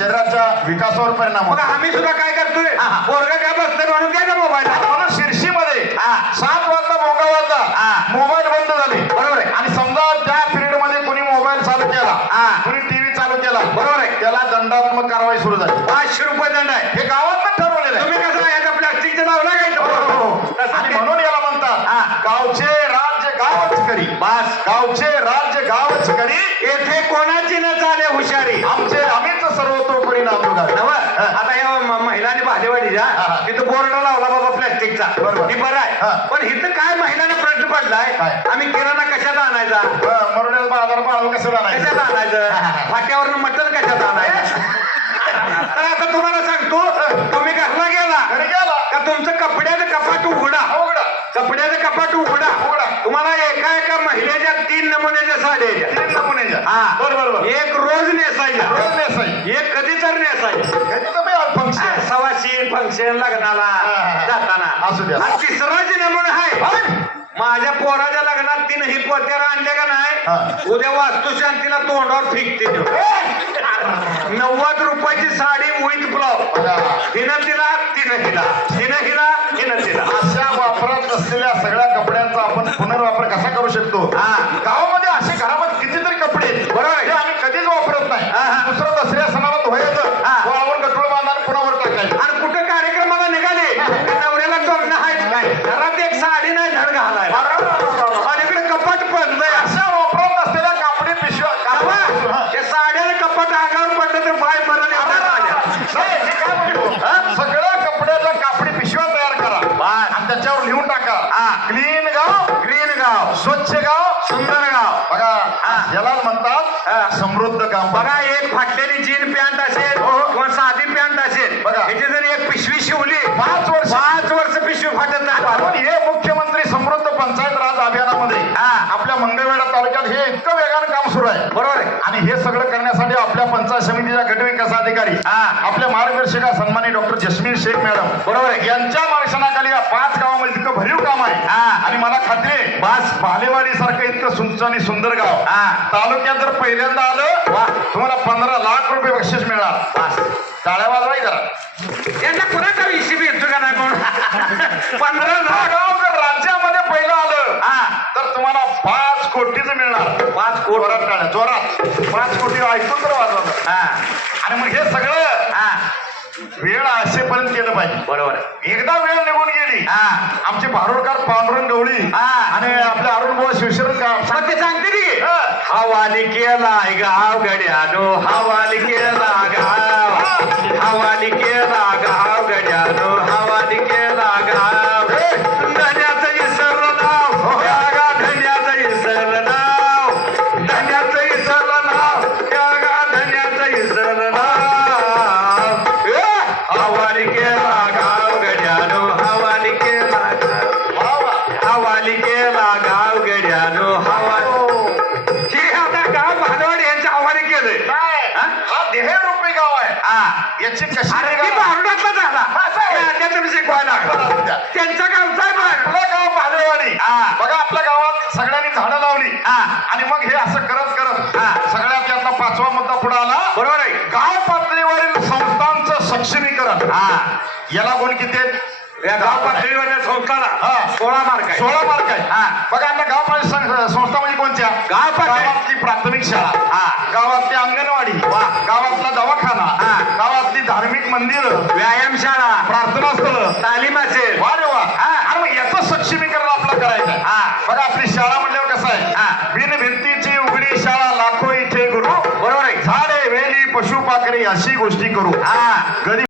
शरीराच्या विकासावर परिणाम मग होतो. आम्ही सुद्धा काय करतोय पोरगा काय बसतोय म्हणून द्यायचा मोबाईल. म्हणून शिर्शीमध्ये 7 वाजता भोंगा वाजता मोबाईल बंद झाले. बरोबर आहे. आणि समजा त्या पिरियड मध्ये कोणी मोबाईल चालू केला, कोणी टीव्ही चालू केला, बरोबर आहे, त्याला दंडात्मक कारवाई सुरू झाली. 500 रुपये दंड आहे. हे गावात ठरवलेलं आहे. तुम्ही कसं याचा प्लास्टिकचं नाव लागायचं. आणि म्हणून याला म्हणतात गावचे राज्य गावच करी. बस गावचे राज्य गावच करी. येथे कोणाची न चाले हुशारी. आम्हीच सर्वतोपरी नांदूगावी. आता या महिलांनी भालेवाडीच्या तिथं बोर्ड लावला बाबा प्लास्टिकचा, बरोबर. हे बरं आहे. पण इथं काय महिलांना प्रश्न पडलाय, आम्ही किराणा कशात आणायचा, मरुड्याला बाजार बाळू कसं जाणार, कशात आणायचं, फाट्यावरनं मटण कशात आणायचं. तर आता तुम्हाला सांगतो, तुम्ही घरला गेला का तुमचं कपड्याचं कपाट उघडा, कपड्याचं कपाट उघडा, तुम्हाला एका महिलेच्या 3 नमुन्याच्या साड्या, 3 नमुन्याच्या. बरोबर. एक रोज नेसायच्या, रोज नेसायच्या, एक कधी तर नेसायच्या, फंक्शन सवाशीन फंक्शन लग्नाला जाताना. असू द्या. आणि तिसरा जे नमुना आहे, माझ्या पोराच्या लग्नात 3 पोत्याला आणले का नाही, उद्या वास्तुशांतीला तोंडावर फिकते. 90 रुपयाची साडी विथ ब्लाउज, हिनं तिला तिनं हिला, हिनं हिला हिनं तिला. अशा वापरात असलेल्या सगळ्या कपड्यांचा आपण पुनर्वापर कसा करू शकतो. गावामध्ये असे घरामध्ये कितीतरी कपडे आहेत, बरोबर, ते आम्ही कधीच वापरत नाही. दुसरं दसऱ्या सणाला धुवायचं, वाळवून गटोळ बांधायला पुन्हा वर टाकायचं. आणि कुठं कार्यक्रमाला निघाले नवऱ्याला तोरणं आहे, घरात एक साडी नाही धड घालायला, आणि इकडे कपाट पडलंय. अशा वापरात असलेल्या कापडी पिशव्या त्या साड्याला कपाट अंगावर पडलं तर बाय बरं सगळ्या कपड्याच्या कापडी पिशव्या तयार करा आणि त्याच्यावर लिहून टाका, क्लीन गाव, ग्रीन गाव, स्वच्छ गाव, सुंदर गाव. बघा याला म्हणतात समृद्ध गाव. बघा एक फाटलेली जीन पॅन्ट असेल किंवा साधी पॅन्ट असेल, बघा ह्याची जर एक पिशवी शिवली 5 वर्ष पिशवी फाटत नाही. म्हणून हे मुख्यमंत्री समृद्ध पंचायत राज अभियानामध्ये आपल्या मंगळवेढा तालुक्यात हे इतकं वेगानं काम सुरू आहे, बरोबर आहे. आणि हे सगळं करण्यासाठी आपल्या पंचायत समितीच्या गट विकास अधिकारी, आपल्या मार्गदर्शिका सन्माननीय डॉक्टर जस्मीन शेख मॅडम, बरोबर आहे, यांच्या मार्गदर्शनाखाली या 5 गावामध्ये इतकं भरीव काम आहे. आणि मला खात्री आहे बस भालेवाडी सारखं इतकं सुंच आणि सुंदर गाव तालुक्यात जर पहिल्यांदा आलं, तुम्हाला 15 लाख रुपये बक्षीस मिळणार. टाळ्या वाजवाय जरा. यांना कुणाचा विषय भेटतो का नाही म्हणून. 15 लाख गाव जर राज्यामध्ये पहिलं आलं तर तुम्हाला 5 कोटीच मिळणार. 5 कोटी. जोरात टाळ्या, जोरात 5 कोटी ऐकून तर वाजवतात. आणि मग हे सगळं वेळ असेपर्यंत केलं पाहिजे, बरोबर. एकदा वेळ निघून गेली, आमचे भारोडकर पांडुरंग गवळी आणि आपले अरुण भाऊ शिवशरण ते सांगते की हवाली केलाय गाव गड्यानो, हवाली केला गाव, हवाली केला गाव गड्यानो, हवाली केला गाव. धन्याचं इसरलं नाव, धन्याचं इसरलं नाव, धन्याचं इसरलं नाव, धन्याचं इसरलं नाव. हवाली केला गाव गड्यानो, हवाली केला गाव, हवाली केला गाव गड्यानो, हवाली. हे आता गाव भालवाडी यांच्या हवाली केलंय. हा 1.5 रुपये गाव आहे. याची कशी भारुडातला झाला त्याचं शिकवायला त्यांच्या गावचा आहे. आपलं गाव भालेवाडी. बघा आपल्या गावात सगळ्यांनी झाडं लावली आणि मग हे असं करत करत सगळ्यात त्यातला 5वा मुद्दा पुढे आला, बरोबर आहे. गाव पातळीवरील संस्थांचं सक्षमीकरण. याला गुण किती आहेत? या गाव पातळीवरील संस्थाला 16 मार्क आहे. 16 मार्क आहे. बघा आपल्या गाव पातळी संस्था म्हणजे कोणत्या? गावातली प्राथमिक शाळा, गावातली अंगणवाडी, गावातला दवाखाना, गावातली धार्मिक मंदिर, व्यायामशाळा, प्रार्थना स्थळ, तालीम असेल. वा रे वा. आणि मग याचं सक्षमीकरण आपलं करायचं आहे. बघा आपली शाळा म्हणल्यावर कसं आहे, बिन भिंतीची उघडी शाळा, लाखो इथे गुरु, बरोबर आहे. झाडे वेली पशु पाखरे अशी गोष्टी करू. गरीब